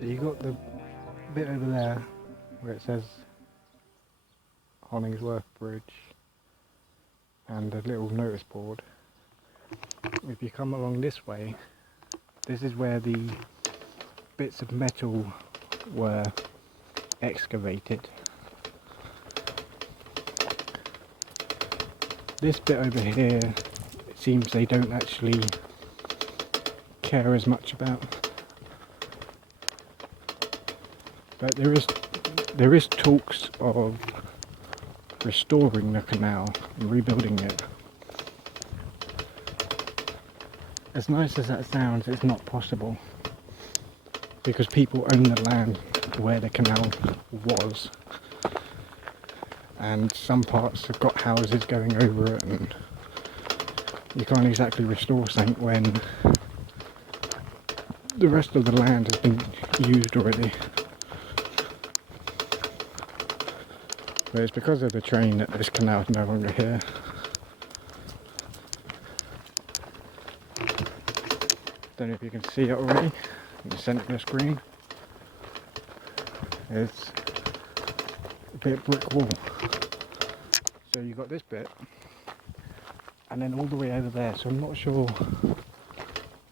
So you got the bit over there where it says Hollinsworth Bridge and a little notice board. If you come along this way, this is where the bits of metal were excavated. This bit over here, it seems they don't actually care as much about. But there is talks of restoring the canal and rebuilding it. As nice as that sounds, it's not possible because people own the land where the canal was, and some parts have got houses going over it, and you can't exactly restore something when the rest of the land has been used already. But it's because of the train that this canal is no longer here. Don't know if you can see it already in the centre of the screen. It's a bit brick wall. So you got this bit, and then all the way over there. So I'm not sure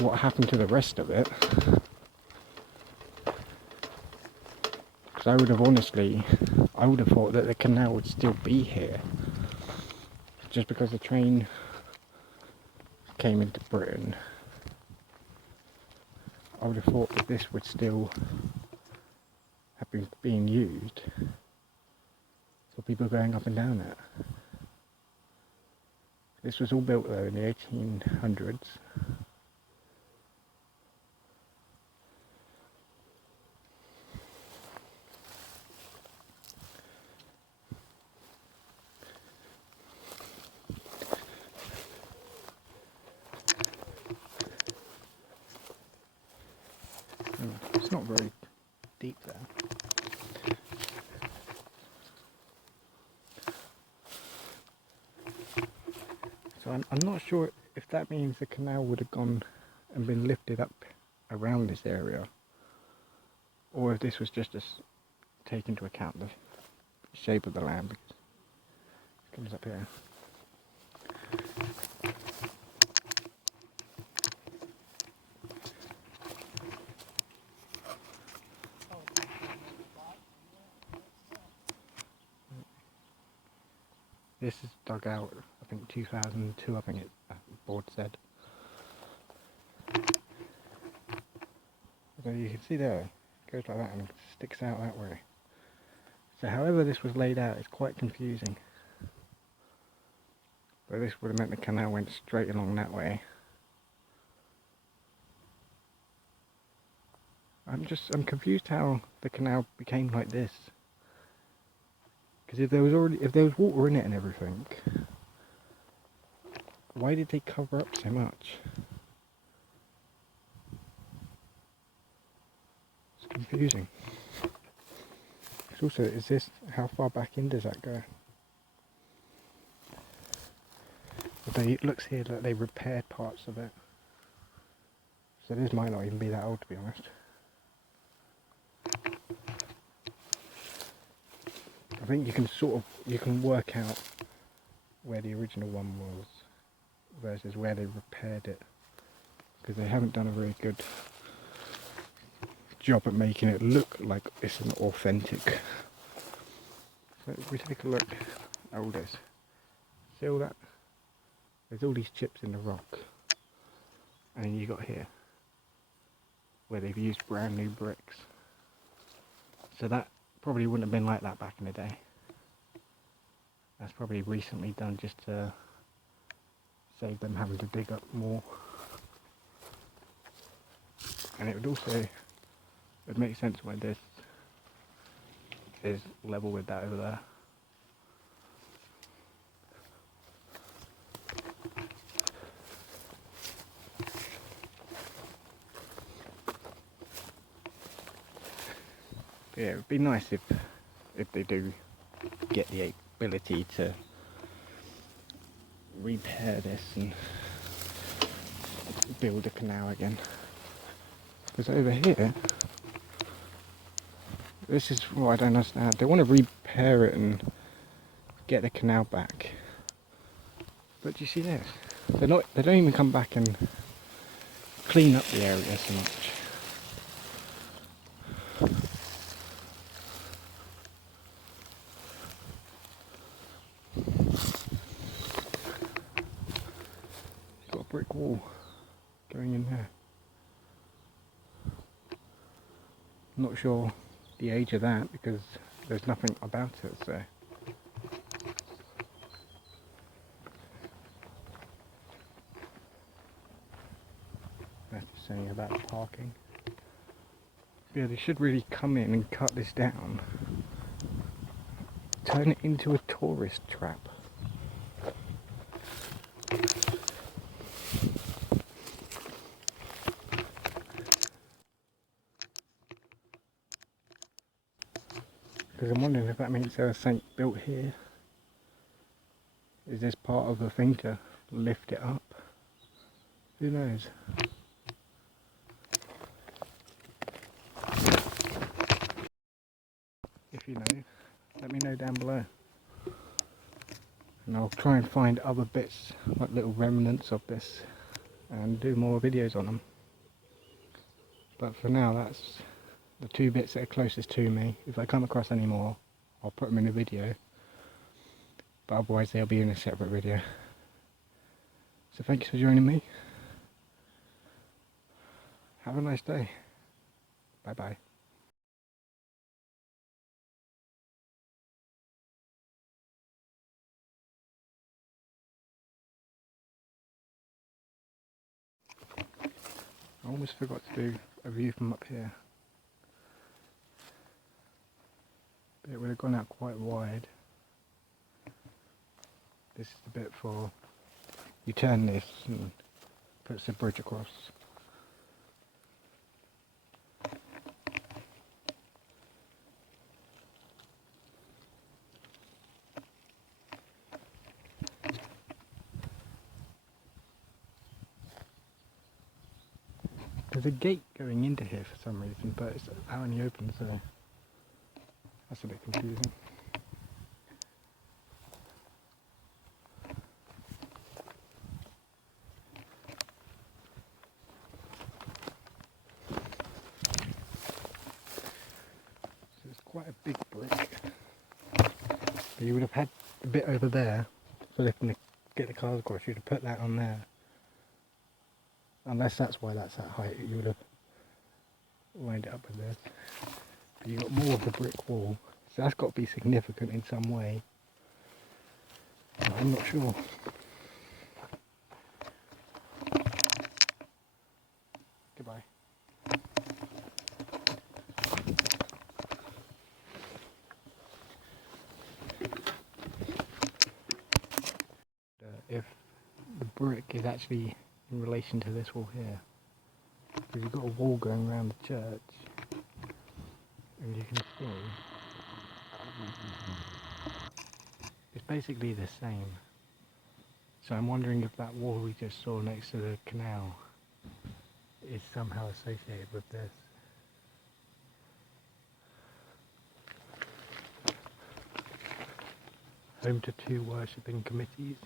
what happened to the rest of it. Because I would have thought that the canal would still be here. Just because the train came into Britain, I would have thought that this would still have been being used for people going up and down it. This was all built though in the 1800s. It's not very deep there. So I'm not sure if that means the canal would have gone and been lifted up around this area, or if this was just to take into account the shape of the land, because it comes up here. This is dug out, I think 2002, I think it board said. So you can see there, it goes like that and it sticks out that way. So however this was laid out, it's quite confusing. But this would have meant the canal went straight along that way. I'm confused how the canal became like this. Because if there was water in it and everything, why did they cover up so much? It's confusing. It's also, how far back in does that go? It looks here that they repaired parts of it. So this might not even be that old, to be honest. I think you can work out where the original one was versus where they repaired it, because they haven't done a very good job at making it look like it's an authentic. So if we take a look at all this, see all that? There's all these chips in the rock, and then you got here where they've used brand new bricks. So that probably wouldn't have been like that back in the day. That's probably recently done just to save them having to dig up more. And it would make sense when this is level with that over there. Yeah, it would be nice if they do get the ability to repair this and build a canal again. Because over here, this is what I don't understand. They want to repair it and get the canal back. But do you see this? They don't even come back and clean up the area so much. Got a brick wall going in there. I'm not sure the age of that because there's nothing about it, so. That's just saying about parking. Yeah, they should really come in and cut this down. Turn it into a tourist trap. Because I'm wondering if that means there was something built here. Is this part of the thing to lift it up? Who knows? If you know, let me know down below. And I'll try and find other bits, like little remnants of this, and do more videos on them. But for now, that's the two bits that are closest to me. If I come across any more, I'll put them in a video. But otherwise they'll be in a separate video. So thanks for joining me. Have a nice day. Bye bye. I almost forgot to do a view from up here. But it would have gone out quite wide. This is the bit for you turn this and puts the bridge across. There's a gate going into here for some reason, but it's out in the open, so that's a bit confusing. So it's quite a big brick. But you would have had a bit over there for lifting to get the cars across. You'd have put that on there. Unless that's why that's that height, you would have lined it up with this. But you've got more of the brick wall, so that's got to be significant in some way. But I'm not sure. Goodbye. If the brick is actually in relation to this wall here, because you've got a wall going around the church, and you can see it's basically the same. So I'm wondering if that wall we just saw next to the canal is somehow associated with this. Home to two worshipping committees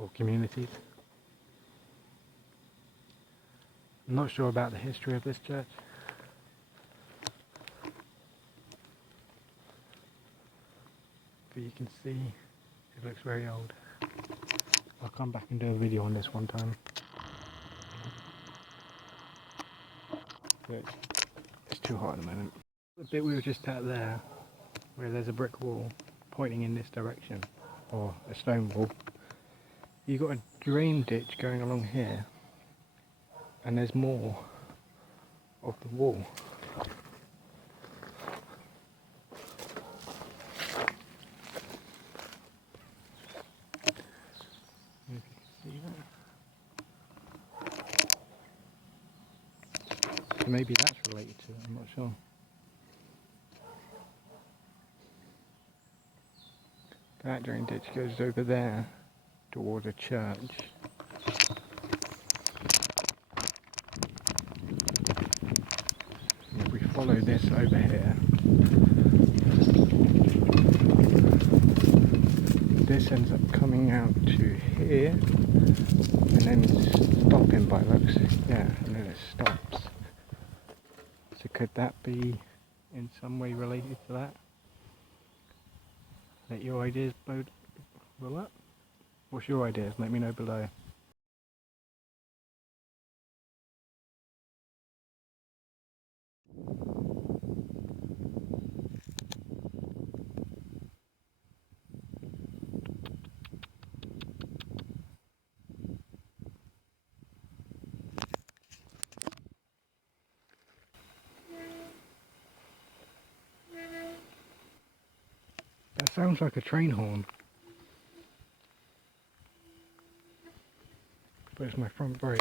or communities. I'm not sure about the history of this church. But you can see it looks very old. I'll come back and do a video on this one time. but it's too hot at the moment. The bit we were just at there, where there's a brick wall pointing in this direction, or a stone wall, you've got a drain ditch going along here, and there's more of the wall. If you can see that. So maybe that's related to it, I'm not sure. That drain ditch goes over there towards a church. And if we follow this over here, this ends up coming out to here and then stopping by looks. Yeah, and then it stops. So could that be in some way related to that? Let your ideas roll up. What's your ideas? Let me know below. That sounds like a train horn. But it's my front brake.